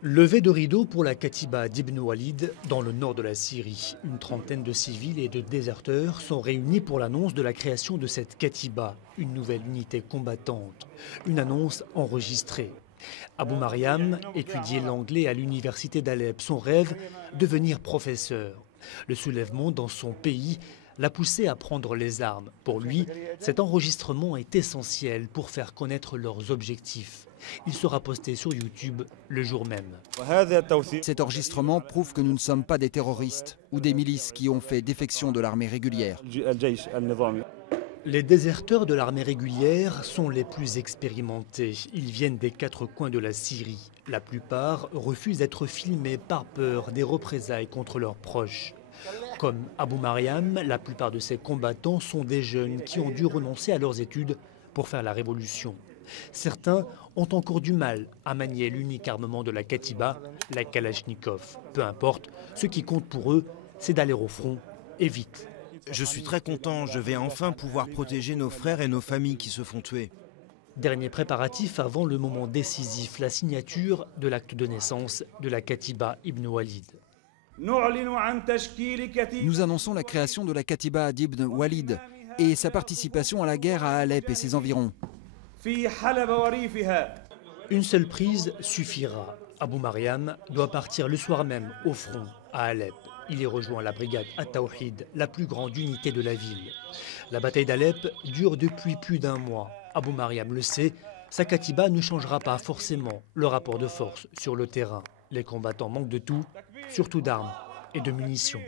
Levée de rideau pour la Katiba d'Ibn Walid dans le nord de la Syrie. Une trentaine de civils et de déserteurs sont réunis pour l'annonce de la création de cette Katiba, une nouvelle unité combattante. Une annonce enregistrée. Abou Mariam étudiait l'anglais à l'université d'Alep. Son rêve, devenir professeur. Le soulèvement dans son pays l'a poussé à prendre les armes. Pour lui, cet enregistrement est essentiel pour faire connaître leurs objectifs. Il sera posté sur YouTube le jour même. Cet enregistrement prouve que nous ne sommes pas des terroristes ou des milices qui ont fait défection de l'armée régulière. Les déserteurs de l'armée régulière sont les plus expérimentés. Ils viennent des quatre coins de la Syrie. La plupart refusent d'être filmés par peur des représailles contre leurs proches. Comme Abou Mariam, la plupart de ces combattants sont des jeunes qui ont dû renoncer à leurs études pour faire la révolution. Certains ont encore du mal à manier l'unique armement de la Katiba, la Kalachnikov. Peu importe, ce qui compte pour eux, c'est d'aller au front et vite. Je suis très content, je vais enfin pouvoir protéger nos frères et nos familles qui se font tuer. Dernier préparatif avant le moment décisif, la signature de l'acte de naissance de la Katiba Ibn Walid. Nous annonçons la création de la Katiba d'Ibn Walid et sa participation à la guerre à Alep et ses environs. Une seule prise suffira. Abou Mariam doit partir le soir même au front, à Alep. Il y rejoint la brigade At-Tawhid, la plus grande unité de la ville. La bataille d'Alep dure depuis plus d'un mois. Abou Mariam le sait, sa Katiba ne changera pas forcément le rapport de force sur le terrain. Les combattants manquent de tout, surtout d'armes et de munitions.